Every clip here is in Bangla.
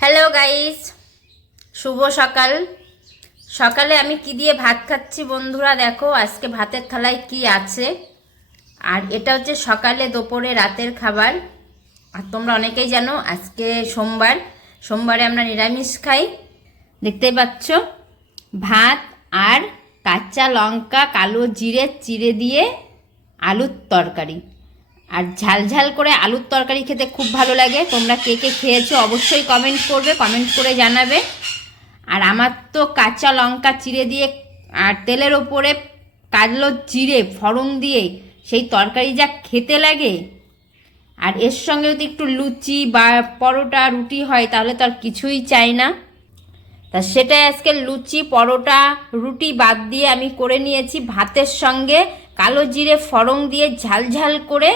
হ্যালো গাইস, শুভ সকাল। সকালে আমি কি দিয়ে ভাত খাচ্ছি বন্ধুরা, দেখো আজকে ভাতের থালায় কি আছে। আর এটা হচ্ছে সকালে, দুপুরে, রাতের খাবার। আর তোমরা অনেকেই জানো আজকে সোমবার, সোমবারে আমরা নিরামিষ খাই। দেখতেই পাচ্ছ, ভাত আর কাঁচা লঙ্কা কালো জিরে চিড়ে দিয়ে আলুর তরকারি। আর ঝাল ঝাল করে আলুর তরকারি খেতে খুব ভালো লাগে। তোমরা কে কে খেয়েছো অবশ্যই কমেন্ট করবে, কমেন্ট করে জানাবে। আর আমার তো কাঁচা লঙ্কা চিড়ে দিয়ে আর তেলের ওপরে কালো জিরে ফোড়ন দিয়ে সেই তরকারি যা খেতে লাগে, আর এর সঙ্গে যদি একটু লুচি বা পরোটা রুটি হয় তাহলে তো আর কিছুই চাই না। তা সেটাই আজকে লুচি পরোটা রুটি বাদ দিয়ে আমি করে নিয়েছি ভাতের সঙ্গে কালো জিরে ফোড়ন দিয়ে ঝাল ঝাল করে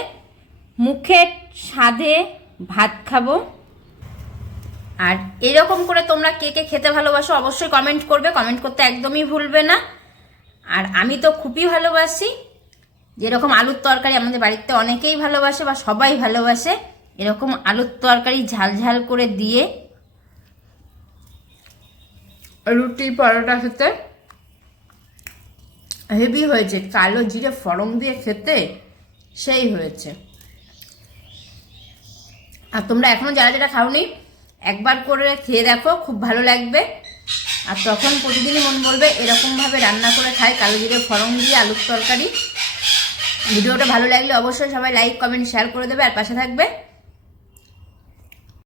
মুখের স্বাদে ভাত খাবো। আর এরকম করে তোমরা কে কে খেতে ভালোবাসো অবশ্যই কমেন্ট করবে, কমেন্ট করতে একদমই ভুলবে না। আর আমি তো খুবই ভালোবাসি, যেরকম আলুর তরকারি আমাদের বাড়িতে অনেকেই ভালোবাসে বা সবাই ভালোবাসে, এরকম আলুর তরকারি ঝাল ঝাল করে দিয়ে রুটি পরোটা খেতে হেভি হয়েছে। কালো জিরে ফোড়ন দিয়ে খেতে সেই হয়েছে। আর তোমরা এখনও যারা যারা খাওনি একবার করে খেয়ে দেখো, খুব ভালো লাগবে। আর তখন প্রতিদিনই মন বলবে এরকমভাবে রান্না করে খাই কালো জিরে ফোড়ন দিয়ে আলুর তরকারি। ভিডিওটা ভালো লাগলে অবশ্যই সবাই লাইক কমেন্ট শেয়ার করে দেবে আর পাশে থাকবে।